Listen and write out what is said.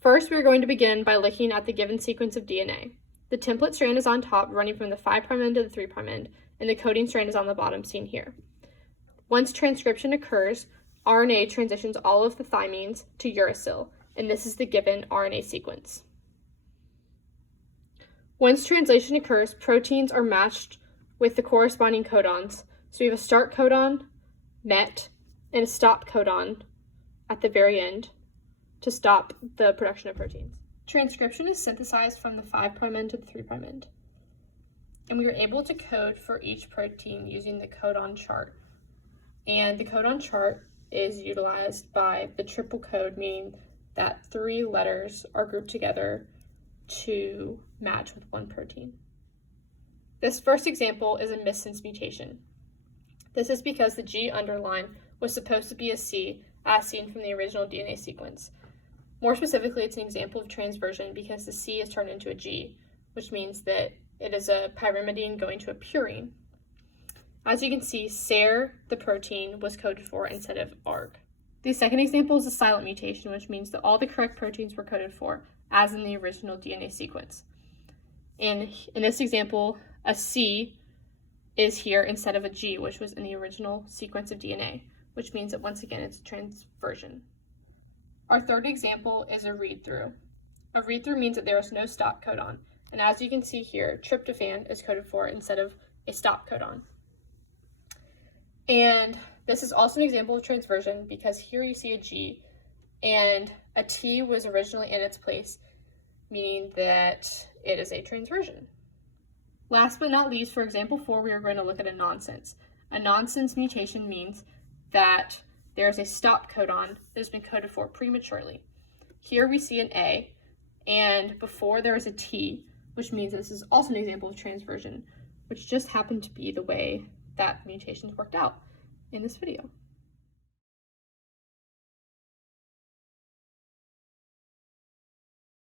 First, we're going to begin by looking at the given sequence of DNA. The template strand is on top, running from the 5' end to the 3' end, and the coding strand is on the bottom, seen here. Once transcription occurs, RNA transitions all of the thymines to uracil, and this is the given RNA sequence. Once translation occurs, proteins are matched with the corresponding codons. So we have a start codon, met, and a stop codon at the very end to stop the production of proteins. Transcription is synthesized from the 5' end to the 3' end. And we are able to code for each protein using the codon chart. And the codon chart is utilized by the triple code, meaning that 3 letters are grouped together to match with one protein. This first example is a missense mutation. This is because the G underline was supposed to be a C, as seen from the original DNA sequence. More specifically, it's an example of transversion because the C is turned into a G, which means that it is a pyrimidine going to a purine. As you can see, SER, the protein, was coded for instead of ARG. The second example is a silent mutation, which means that all the correct proteins were coded for, as in the original DNA sequence. In this example, a C is here instead of a G, which was in the original sequence of DNA, which means that once again it's a transversion. Our third example is a read-through. A read-through means that there is no stop codon, and as you can see here, tryptophan is coded for instead of a stop codon. And this is also an example of transversion because here you see a G and a T was originally in its place, meaning that it is a transversion. Last but not least, for example 4, we are going to look at a nonsense. A nonsense mutation means that there is a stop codon that has been coded for prematurely. Here we see an A, and before there is a T, which means this is also an example of transversion, which just happened to be the way that mutations worked out in this video.